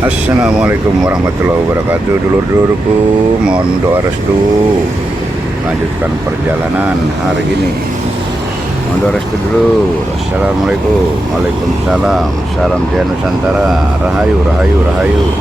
Assalamualaikum warahmatullahi wabarakatuh. Dulur-dulurku, mohon doa restu melanjutkan perjalanan hari ini. Mohon doa restu dulu. Assalamualaikum. Waalaikumsalam. Salam Jaya Nusantara. Rahayu, rahayu, rahayu.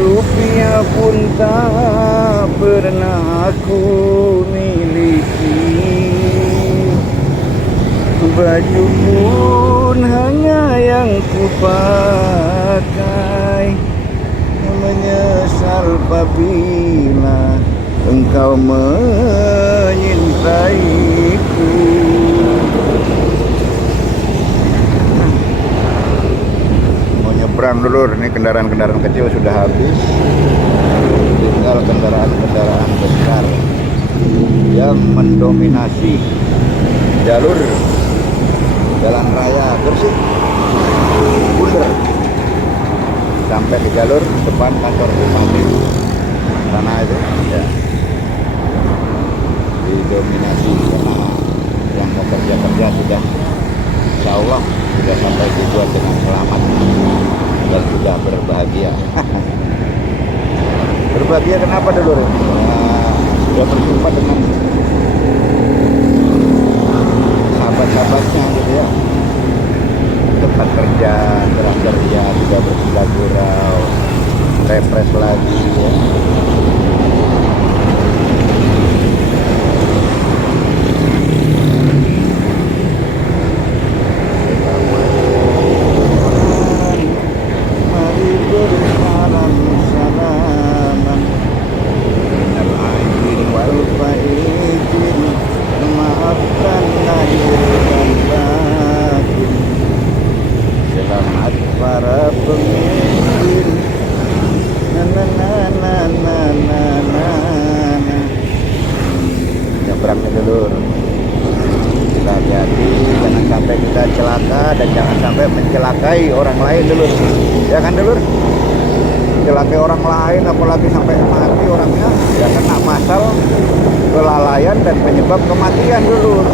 Rupiah pun tak pernah aku miliki, baju pun hanya yang ku pakai. Menyesal apabila engkau menyintaiku. Nyebrang dulu, ini kendaraan-kendaraan kecil sudah habis, tinggal kendaraan-kendaraan besar yang mendominasi jalur jalan raya Gresik Bunder sampai ke jalur depan kantor bupati sana itu ya, didominasi karena yang pekerja-kerja sudah insya Allah sudah sampai tujuan dengan selamat dan sudah berbahagia. Berbahagia kenapa dulu? Sudah berjumpa dengan sahabat-sahabatnya gitu ya, tempat kerja, telah kerja, sudah bersudah gurau, refresh lagi ya. Para pemimpin, nyebrangnya dulu, kita hati-hati, jangan sampai kita celaka dan jangan sampai mencelakai orang lain dulu, ya kan dulu, mencelakai orang lain apalagi sampai mati orangnya, ya kena pasal kelalaian dan penyebab kematian dulu,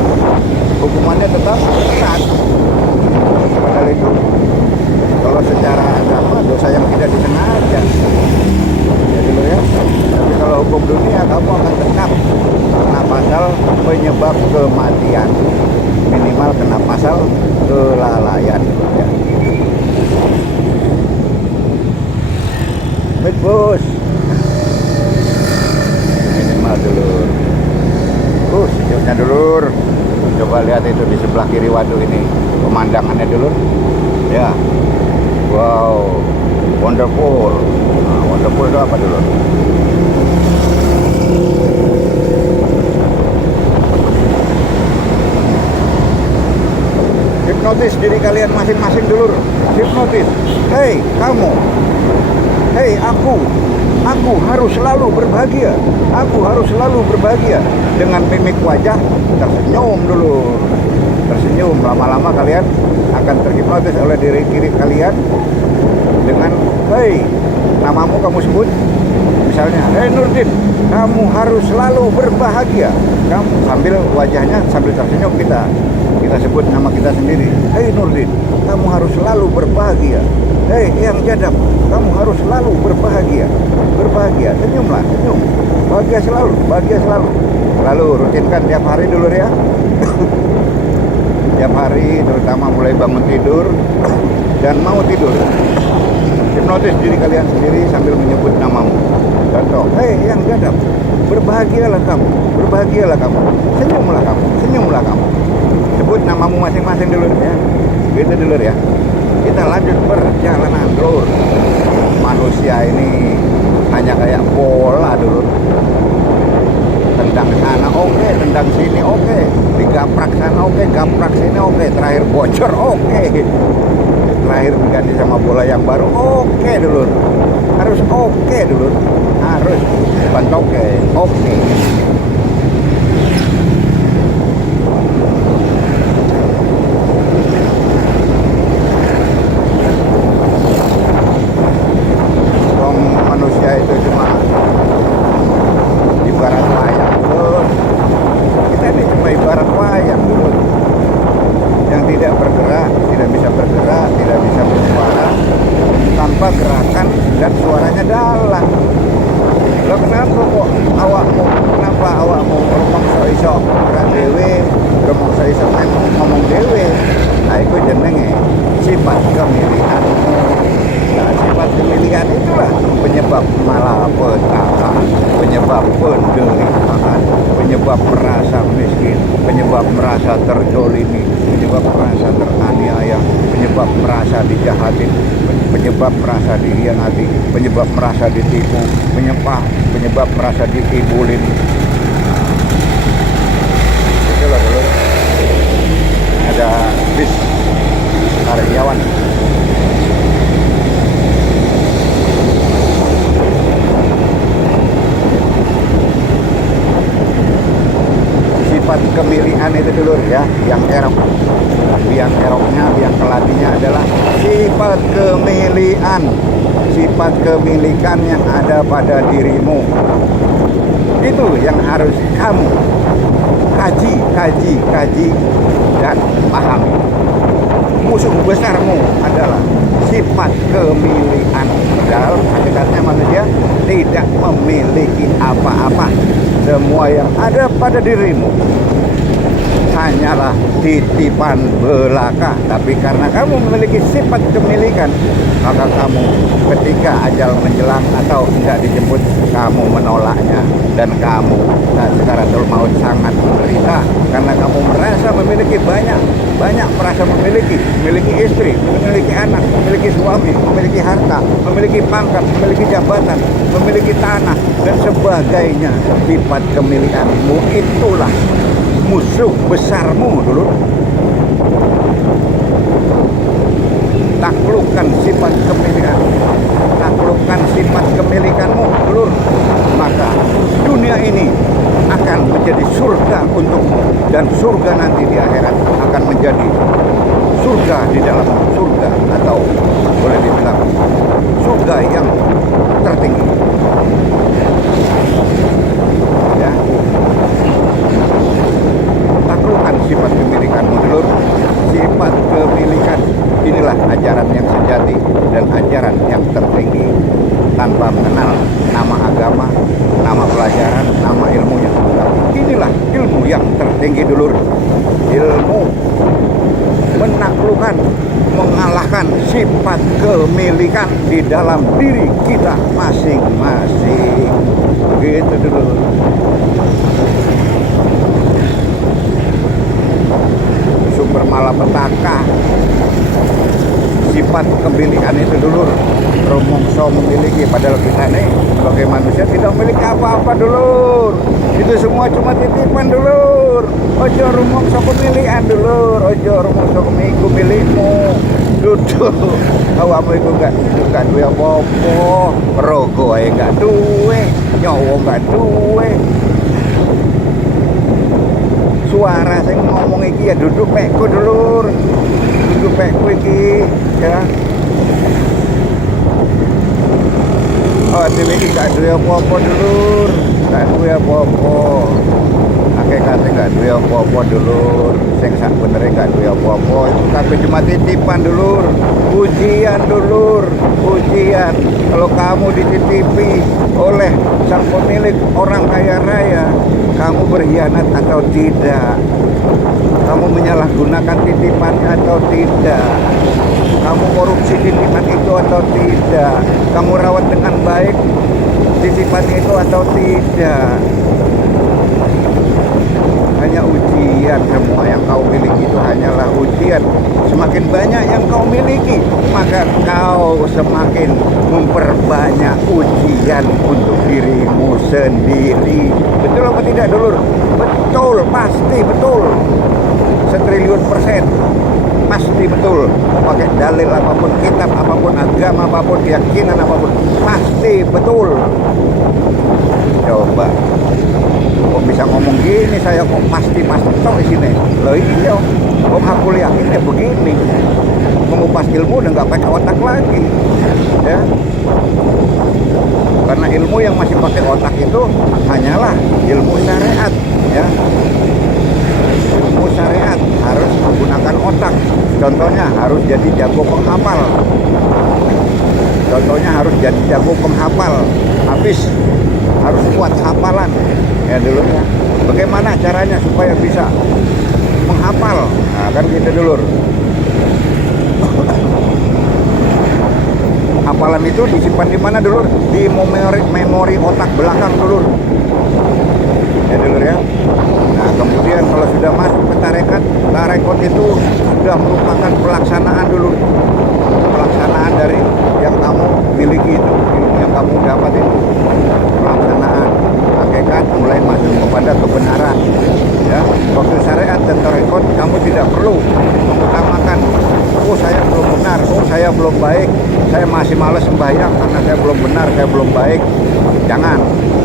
hukumannya tetap berat. Padahal itu kalau secara agama dosa yang tidak disengaja ya dulu ya, tapi kalau hukum dunia kamu akan kena pasal penyebab kematian, minimal kena pasal kelalaian ya. Baik bos, minimal dulu. Sejauhnya dulur, coba lihat itu di sebelah kiri waduk ini pemandangannya dulur ya. Wow, wonderful. Nah, wonderful itu apa dulu? Hipnotis diri kalian masing-masing dulu. Hipnotis. Hei, kamu. Hei, aku harus selalu berbahagia. Aku harus selalu berbahagia. Dengan mimik wajah tersenyum dulu. Tersenyum, lama-lama kalian akan terhipnotis oleh diri kiri kalian dengan hei, namamu kamu sebut misalnya, hei Nurdin, kamu harus selalu berbahagia. Kamu sambil wajahnya sambil tersenyum, kita sebut nama kita sendiri, hei Nurdin, kamu harus selalu berbahagia. Hei Yang Jadab, kamu harus selalu berbahagia. Berbahagia, senyumlah, senyum, bahagia selalu, bahagia selalu. Lalu rutinkan tiap hari dulu ya. Tiap hari, terutama mulai bangun tidur dan mau tidur, hipnotis diri kalian sendiri sambil menyebut namamu. Contoh, hei Yang Jadab, berbahagialah kamu, berbahagialah kamu, senyumlah kamu, senyumlah kamu. Sebut namamu masing-masing dulu ya. Gitu dulu ya. Kita lanjut perjalanan dulu. Manusia ini hanya kayak bola dulu. Tendang sana oke, tendang sini oke, digaprak sana oke, gaprak sini oke, terakhir bocor oke, terakhir diganti sama bola yang baru, oke dulur. Harus oke dulur. Harus, bukan oke. Wong manusia itu cuma ibarat wayang dulur. Kita ini cuma ibarat wayang dulur, yang tidak bergerak, tidak bisa bergerak, tidak bisa bersuara tanpa gerakan dan suaranya dalam. Lo kenapa kok kenapa awakmu rumangsa iso gerak dhewe, rumangsa iso ngomong dhewe? Nah, itu jenenge sifat kemilikanmu. Nah, sifat kemilikan itulah penyebab malapetaka, penyebab penderitaan, penyebab merasa miskin, penyebab merasa terzolimi, penyebab merasa teraniaya, penyebab merasa dijahatin, penyebab merasa dikhianati, penyebab merasa ditipu, penyebab merasa dikibulin. Itulah dulu ada bis karyawan. Sifat kemilikan itu dulu ya, yang eroknya, yang keladinya adalah sifat kemilikan, sifat kemilikan yang ada pada dirimu. Itu yang harus kamu kaji dan pahami. Musuh besarmu adalah sifat kemilikan. Padahal hakikatnya manusia tidak memiliki apa-apa. Semua yang ada pada dirimu hanyalah titipan belaka. Tapi karena kamu memiliki sifat kemilikan, maka kamu ketika ajal menjelang atau tidak dijemput, kamu menolaknya. Dan kamu sakaratul maut sangat menderita karena kamu merasa memiliki banyak merasa memiliki istri, memiliki anak, memiliki suami, memiliki harta, memiliki pangkat, memiliki jabatan, memiliki tanah dan sebagainya. Sifat kemilikanmu itulah musuh besarmu dulu. Taklukkan sifat kemilikan, taklukkan sifat kemilikanmu dulu, maka dunia ini akan menjadi surga untukmu, dan surga nanti di akhirat akan menjadi surga di dalam surga, atau boleh dibilang surga yang tertinggi ya. Taklukkan sifat kemilikanmu dulu. Sifat kemilikan inilah ajaran yang sejati dan ajaran yang tertinggi, tanpa mengenal nama agama, nama pelajaran, nama ilmunya. Inilah ilmu yang tertinggi dulur. Ilmu menaklukkan, mengalahkan sifat kemilikan di dalam diri kita masing-masing. Begitu dulu. Sumber malapetaka sifat kemilikan itu dulur. Rumongso memiliki, padahal kita nih sebagai manusia tidak memiliki apa-apa dulur. Itu semua cuma titipan dulur. Ojo rumongso kemilikan dulur, ojo rumongso kemiku milikmu. Duduk awakmu iku gak duwe apa-apa, rogo ae gak duwe, nyawa gak duwe. Suara sing ngomong iki ya duduk pekku dulur, duduk pekku iki ya. Oh, dhewe iki gak duwe apa-apa dulur, gak duwe apa-apa. Hakikate gak duwe apa-apa dulur, sing sak benere gak duwe apa-apa. Itu kabeh cuma titipan dulur, ujian dulur, ujian. Kalau kamu dititipi oleh sang pemilik orang kaya raya, kamu berkhianat atau tidak? Kamu menyalahgunakan titipannya atau tidak? Kamu korupsi titipan itu atau tidak? Kamu rawat dengan baik titipan itu atau tidak? Hanya ujian. Semua yang kau miliki itu hanyalah ujian. Semakin banyak yang kau miliki, maka kau semakin memperbanyak ujian untuk dirimu sendiri. Betul apa tidak dulur? Betul, pasti betul. 1.000.000%. pasti betul. Pakai dalil apapun, kitab apapun, agama apapun, keyakinan apapun, pasti betul. Coba, kok bisa ngomong gini saya, kok pasti tok di sini. Loh iya, kok aku yakinnya begini. Mengupas ilmu udah nggak pakai otak lagi, ya. Karena ilmu yang masih pakai otak itu hanyalah ilmu syariat, ya. Ilmu syariat harus menggunakan otak. Contohnya harus jadi jago penghafal. Contohnya harus jadi jago penghafal. Habis harus kuat hafalan, ya dulu ya. Bagaimana caranya supaya bisa menghafal? Nah, kan gitu dulu. Hafalan itu disimpan di mana dulu? Di memori otak belakang dulu. Ya dulu ya. Nah, kemudian kalau sudah masuk ke tarekot itu sudah merupakan pelaksanaan dulu. Pelaksanaan dari yang kamu miliki itu, yang kamu dapat itu. Pelaksanaan hakikat mulai masuk kepada kebenaran. Ya, waktu syariat dan tarekot kamu tidak perlu mengutamakan, oh saya belum benar, oh saya belum baik, saya masih malas sembahyang karena saya belum benar, saya belum baik. Jangan,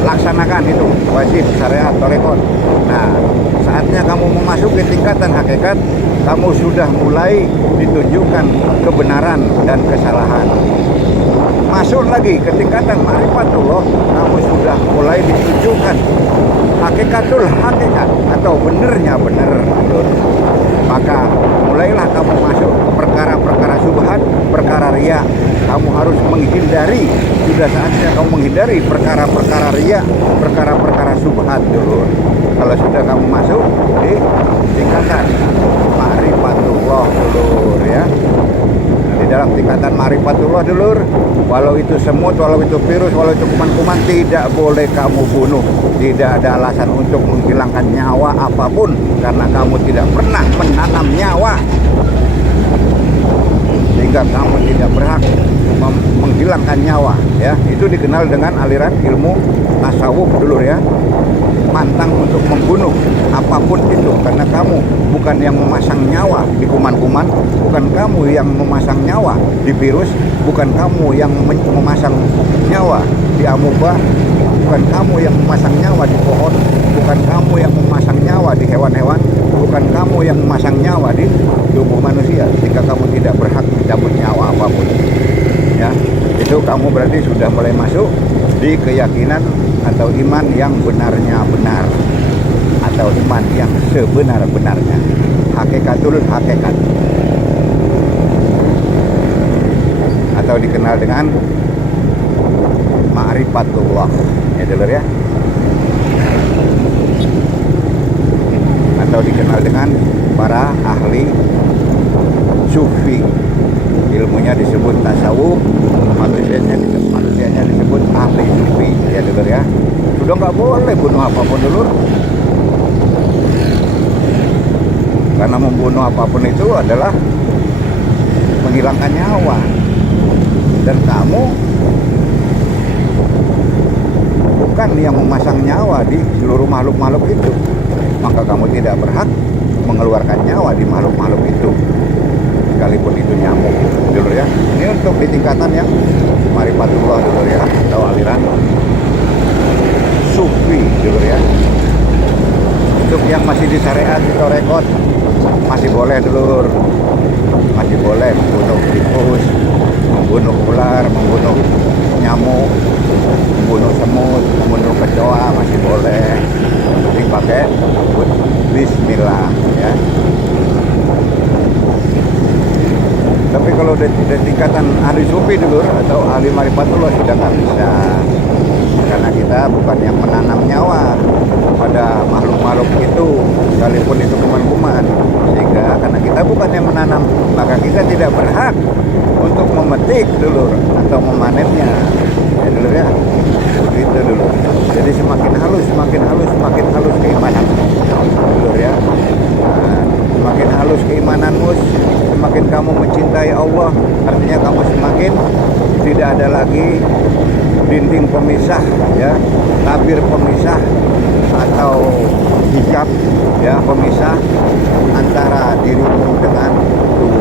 laksanakan itu wajib syariat tarekot. Nah, saatnya kamu memasuki tingkatan hakikat, kamu sudah mulai ditunjukkan kebenaran dan kesalahan. Masuk lagi ke tingkatan ma'rifatullah, kamu sudah mulai ditunjukkan hakikatul hakikat atau benernya bener. Maka mulailah kamu masuk ke perkara-perkara subhat, perkara riya. Kamu harus menghindari, sudah saatnya kamu menghindari perkara-perkara riya, perkara-perkara subhat dulu. Kalau sudah kamu masuk di tingkatan ma'rifatullah dulu, ya. Di dalam tingkatan ma'rifatullah dulur, walau itu semut, walau itu virus, walau itu kuman-kuman, tidak boleh kamu bunuh. Tidak ada alasan untuk menghilangkan nyawa apapun, karena kamu tidak pernah menanam nyawa, sehingga kamu tidak berhak menghilangkan nyawa, ya. Itu dikenal dengan aliran ilmu tasawuf dulur, ya. Pantang untuk membunuh apapun itu, karena kamu bukan yang memasang nyawa di kuman-kuman, bukan kamu yang memasang nyawa di virus, bukan kamu yang memasang nyawa di amoeba, bukan kamu yang memasang nyawa di pohon, bukan kamu yang memasang nyawa di hewan-hewan, bukan kamu yang memasang nyawa di tubuh manusia, sehingga kamu tidak berhak mencabut nyawa apapun, ya. Itu kamu berarti sudah mulai masuk di keyakinan atau iman yang benarnya benar, atau iman yang sebenar-benarnya, hakikatul hakikat, atau dikenal dengan ma'rifatullah, ya dulur, ya. Atau dikenal dengan para ahli sufi, ilmunya disebut tasawuf, manusianya disebut ahli sufi, ya dulur, ya. Sudah nggak boleh bunuh apapun dulur, karena membunuh apapun itu adalah menghilangkan nyawa, dan kamu bukan yang memasang nyawa di seluruh makhluk-makhluk itu, maka kamu tidak berhak mengeluarkan nyawa di makhluk-makhluk itu, sekalipun itu nyamuk dulur, ya. Ini untuk di tingkatan yang ma'rifatullah dulur, ya, atau aliran sufi dulur, ya. Untuk yang masih di syariat, di tarekot, masih boleh dulur, masih boleh membunuh tikus, membunuh ular, membunuh nyamuk, membunuh semut, membunuh kecoa, masih boleh, penting pakai bismillah, ya. Tapi kalau di tingkatan ahli sufi dulu atau ahli ma'rifatullah sudah nggak bisa, karena kita bukan yang menanam nyawa pada makhluk-makhluk itu, sekalipun itu kuman-kuman, sehingga karena kita bukan yang menanam, maka kita tidak berhak untuk memetik dulu atau memanennya, ya dulu, ya. Begitu dulu. Jadi semakin halus, semakin halus, semakin halus keimanan dulu, ya. Nah, semakin halus keimananmu, semakin kamu mencintai Allah, artinya kamu semakin tidak ada lagi dinding pemisah, ya, tabir pemisah atau hijab, ya, pemisah antara dirimu dengan Tuhan.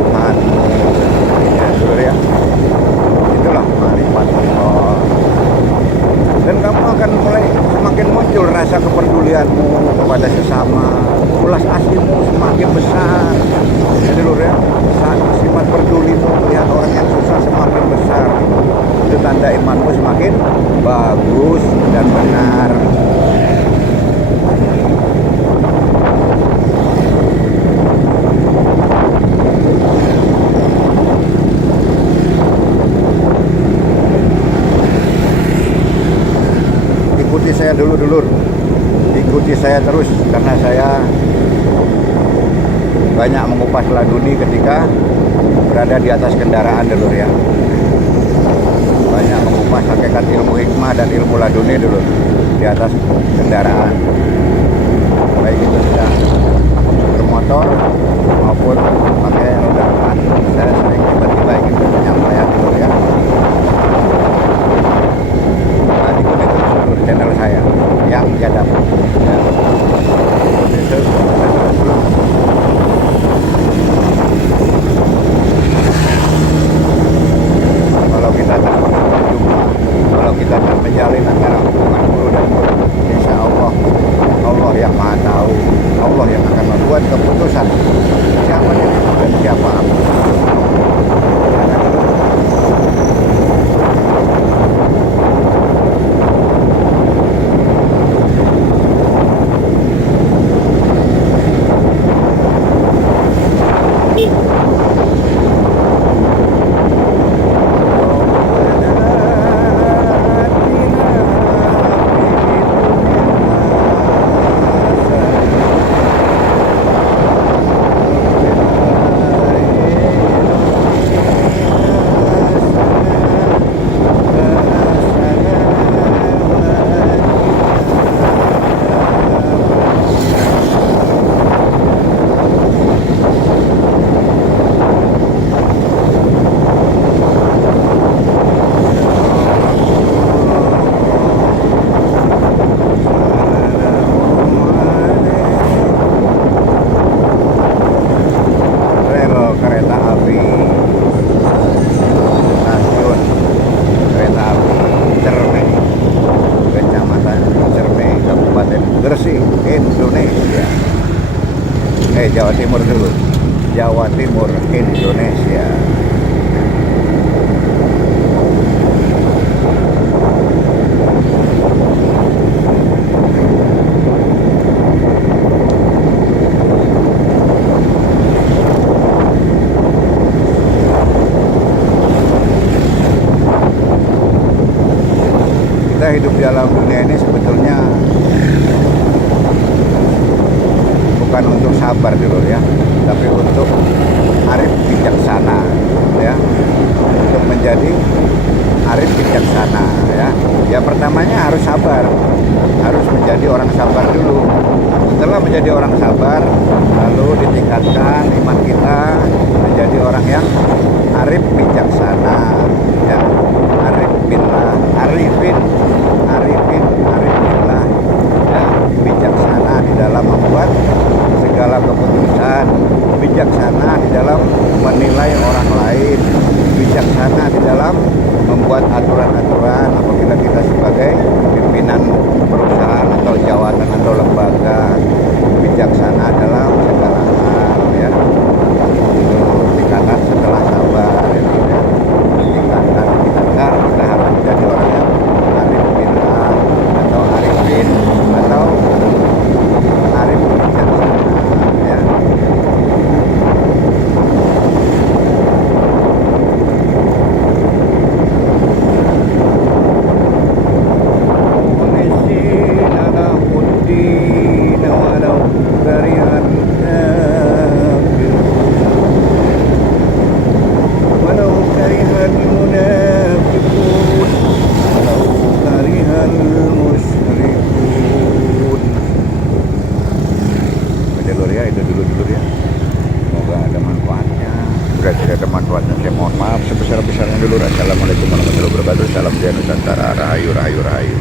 tanda imanmu semakin bagus dan benar. Ikuti saya dulu dulur, ikuti saya terus, karena saya banyak mengupas laduni ketika berada di atas kendaraan dulur ya. Banyak mengupas hakikat ilmu hikmah dan ilmu laduni dulu di atas kendaraan, baik itu sudah bermotor maupun pakai roda empat. Saya sering tiba-tiba ingin menyampaikan dulu ya. Nah, ikuti terus dulu channel saya yang jadap ya. Kalau kita tak berjumpa, kalau kita tak menjalin antara hubungan guru dan murid, insya Allah, Allah yang maha tahu, Allah yang akan membuat keputusan siapa dirimu dan siapa aku. Indonesia. Jawa Timur dulu. Jawa Timur, Indonesia. Kita hidup di alam dunia ini sebetulnya bukan untuk sabar dulu ya, tapi untuk arif bijaksana ya, untuk menjadi arif bijaksana ya. Ya pertamanya harus sabar, harus menjadi orang sabar dulu. Setelah menjadi orang sabar, lalu ditingkatkan iman kita menjadi orang yang arif bijaksana ya, arif billah, arifin billah ya, bijaksana di dalam membuat segala keputusan, bijaksana di dalam menilai orang lain, bijaksana di dalam membuat aturan-aturan apabila kita sebagai pimpinan perusahaan atau jawatan atau lembaga, bijaksana dalam segala hal ya. Itu tingkatan setelah sabar ya, tingkatan kita harus menjadi orang yang arif billah atau arifin atau arif bijaksana ya. Itu dulu ya. Semoga ada manfaatnya. Jika tidak ada manfaatnya, saya mohon maaf sebesar-besarnya dulu. Assalamualaikum warahmatullahi wabarakatuh. Salam Jaya Nusantara. Rahayu, rahayu, rahayu.